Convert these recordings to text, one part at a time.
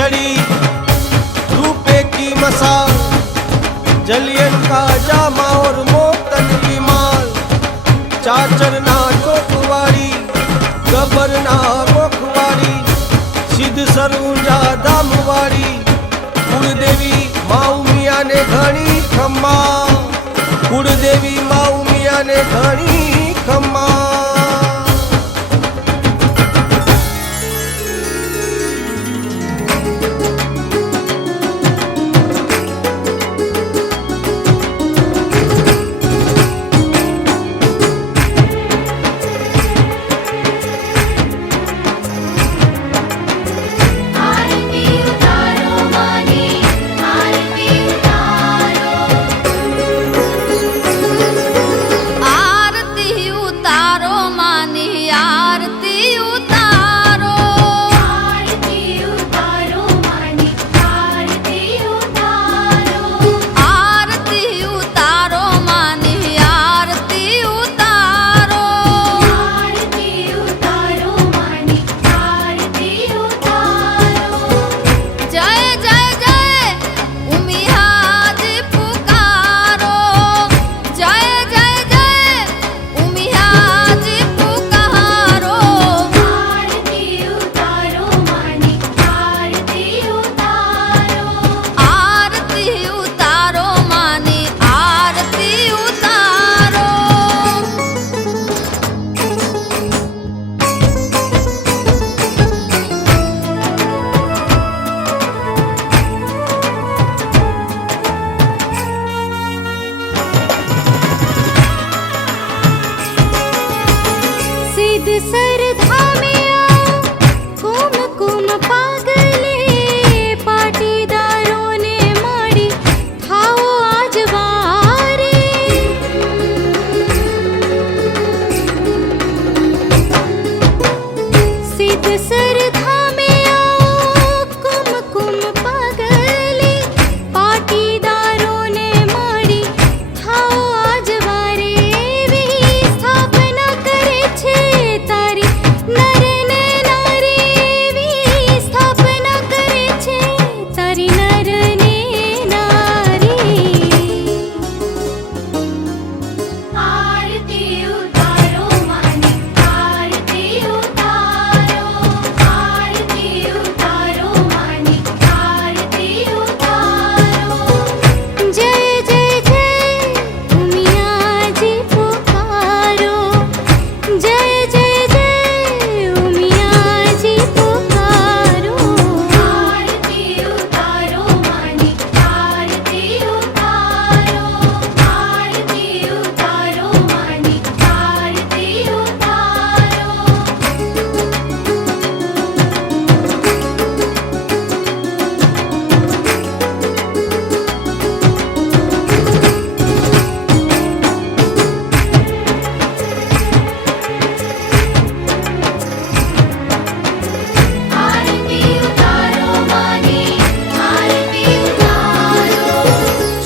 छड़ी रूपे की मसाल, जलियन का जामा और मोतन की माल, चाचर ना चोकवाड़ी गबर ना मोखवाड़ी, सिद्ध सरऊंजा दामवाड़ी, कुलदेवी माऊ मिया ने घणी खम्मा, कुलदेवी माऊ मिया ने घणी खम्मा।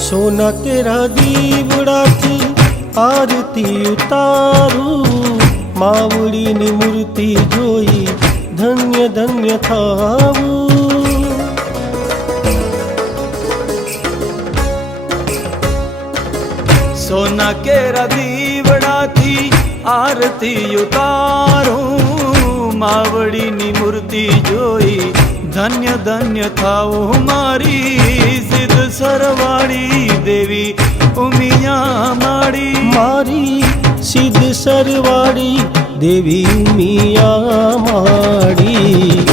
सोना केरा दीवड़ा की आरती उतारू, मावड़ी नी मूर्ति जोई धन्य धन्य थावू। सोना केरा दीवड़ा की आरती उतारू, मावड़ी नी मूर्ति जोई धन्य धन्य थावू। मारी सिद्ध सरवाड़ी देवी उमिया माड़ी, मारी सिद्ध सरवाड़ी देवी उमिया माड़ी।